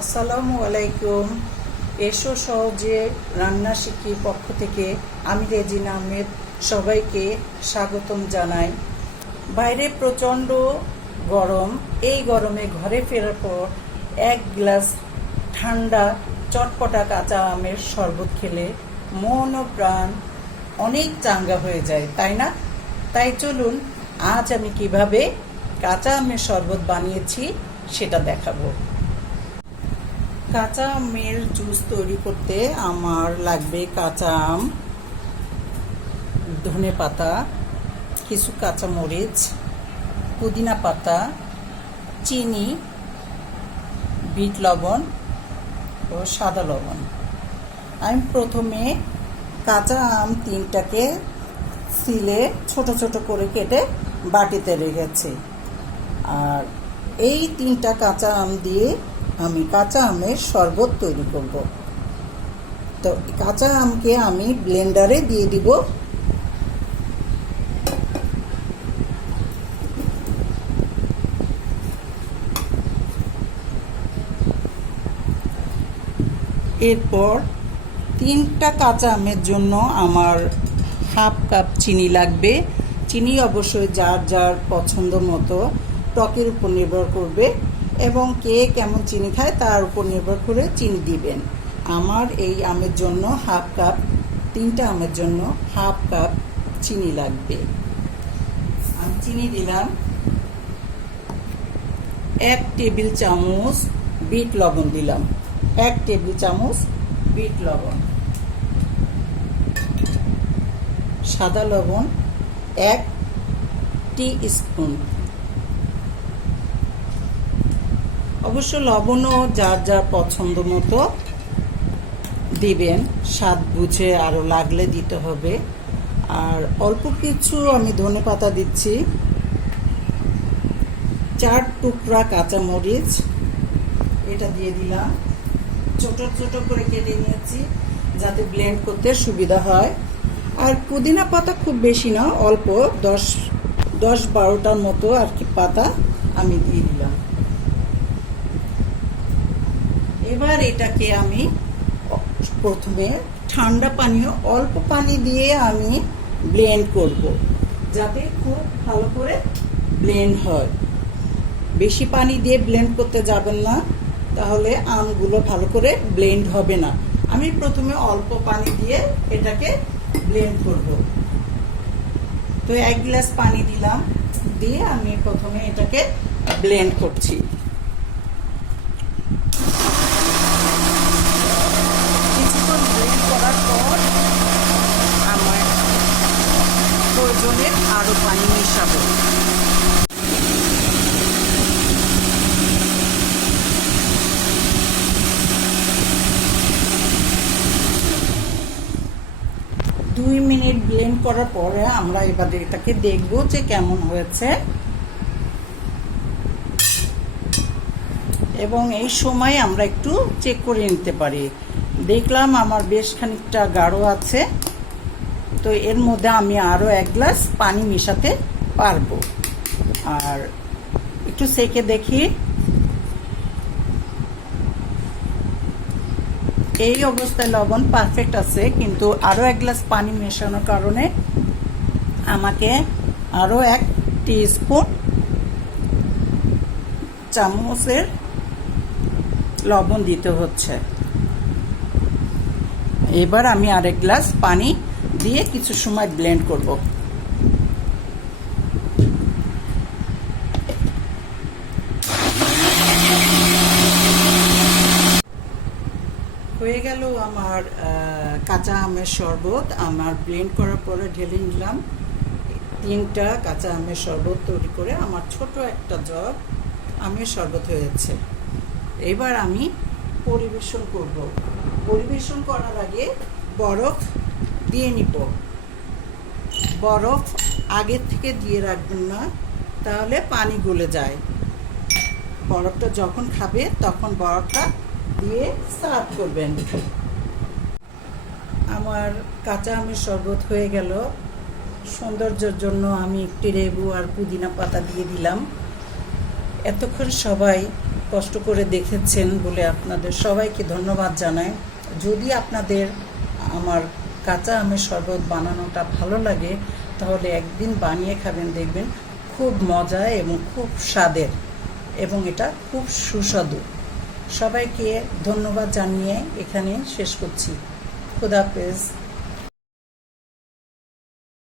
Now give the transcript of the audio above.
আসসালামু আলাইকুম। এসো সহজে রান্না শিখি পক্ষ থেকে আমি রেজিনা আহমেদ সবাইকে স্বাগতম জানাই। বাইরে প্রচণ্ড গরম। এই গরমে ঘরে ফেরার পর এক গ্লাস ঠান্ডা চটপটা কাঁচা আমের শরবত খেলে মন ও প্রাণ অনেক চাঙ্গা হয়ে যায়, তাই না? তাই চলুন আজ আমি কিভাবে কাঁচা আমের শরবত বানিয়েছি সেটা দেখাবো। কাঁচা আমের জুস তৈরি করতে আমার লাগবে কাঁচা আম, ধনেপাতা, কিছু কাঁচামরিচ, পুদিনা পাতা, চিনি, বিট লবণ ও সাদা লবণ। আমি প্রথমে কাঁচা আম তিনটাকে সিলে ছোট ছোট করে কেটে বাটিতে রেখেছি। আর এই তিনটা কাঁচা আম দিয়ে আমি কাঁচা আমের শরবত তৈরি করব। তো কাঁচা আমকে আমি ব্লেন্ডারে দিয়ে দিব। এরপর তিনটা কাঁচা আমের জন্য আমার হাফ কাপ চিনি লাগবে। চিনি অবশ্যই যার যার পছন্দ মতো, টকের উপর নির্ভর করবে এবং কে কেমন চিনি খায় তার উপর নির্ভর করে চিনি দিবেন। আমার এই আমের জন্য হাফ কাপ, তিনটা আমের জন্য হাফ কাপ চিনি লাগবে। আমি চিনি দিলাম। 1 টেবিল চামচ বিট লবণ দিলাম। 1 টেবিল চামচ বিট লবণ। সাদা লবণ 1 টিস্পুন। অবশ্য লবণও যার যার পছন্দ মতো দিবেন, স্বাদ বুঝে আরও লাগলে দিতে হবে। আর অল্প কিছু আমি ধনেপাতা দিচ্ছি। 4 টুকরা কাঁচামরিচ এটা দিয়ে দিলাম। ছোট ছোট করে কেটে নিয়েছি যাতে ব্লেন্ড করতে সুবিধা হয়। আর পুদিনা পাতা খুব বেশি না, অল্প 10-12টার মতো আর কি পাতা আমি দিয়ে দিলাম। এবার এটাকে আমি প্রথমে ঠান্ডা পানীয় অল্প পানি দিয়ে আমি ব্লেন্ড করব, যাতে খুব ভালো করে ব্লেন্ড হয়। বেশি পানি দিয়ে ব্লেন্ড করতে যাবেন না, তাহলে আমগুলো ভালো করে ব্লেন্ড হবে না। আমি প্রথমে অল্প পানি দিয়ে এটাকে ব্লেন্ড করব। তো 1 গ্লাস পানি দিলাম, দিয়ে আমি প্রথমে এটাকে ব্লেন্ড করছি। কিছুক্ষণ ব্লেন্ড করার পর আমার প্রয়োজনে আরো পানি মেশাবো। দুই মিনিট ব্লেন্ড করার পরে আমরা এবার এটাকে দেখবো যে কেমন হয়েছে। এবং এই সময় আমরা একটু চেক করে নিতে পারি। দেখলাম আমার বেশ খানিকটা গাঢ় আছে, তো এর মধ্যে আমি আরও 1 গ্লাস পানি মেশাতে পারবো। আর একটু সেকে দেখি। এই অবস্থায় লবণ পারফেক্ট আছে, কিন্তু আরও 1 গ্লাস পানি মেশানোর কারণে আমাকে আরও 1 টিস্পুন চামচের লবণ দিতে হচ্ছে। এবার আমি আর 1 গ্লাস পানি দিয়ে কিছু সময় ব্লেন্ড করব। হয়ে গেল আমার কাঁচা আমের শরবত। আমার ব্লেন্ড করার পরে ঢেলে নিলাম। 3টা কাঁচা আমের শরবত তৈরি করে আমার ছোট একটা জগ আমের শরবত হয়েছে। এবার আমি পরিবেশন করব। পরিবেশন করার আগে বরফ দিয়ে নিব। বরফ আগে থেকে দিয়ে রাখবেন না, তাহলে পানি গলে যায়। বরফটা যখন খাবে তখন বরফটা দিয়ে সার্ভ করবেন। আমার কাঁচা আমের শরবত হয়ে গেল। সৌন্দর্যের জন্য আমি একটি লেবু আর পুদিনা পাতা দিয়ে দিলাম। এতক্ষণ সবাই কষ্ট করে দেখেছেন বলে আপনাদের সবাইকে ধন্যবাদ জানাই। যদি আপনাদের আমার কাঁচা আমের শরবত বানানোটা ভালো লাগে তাহলে একদিন বানিয়ে খাবেন, দেখবেন খুব মজা এবং খুব স্বাদের এবং এটা খুব সুস্বাদু। সবাইকে ধন্যবাদ জানিয়ে এখানে শেষ করছি। খুদা হাফেজ।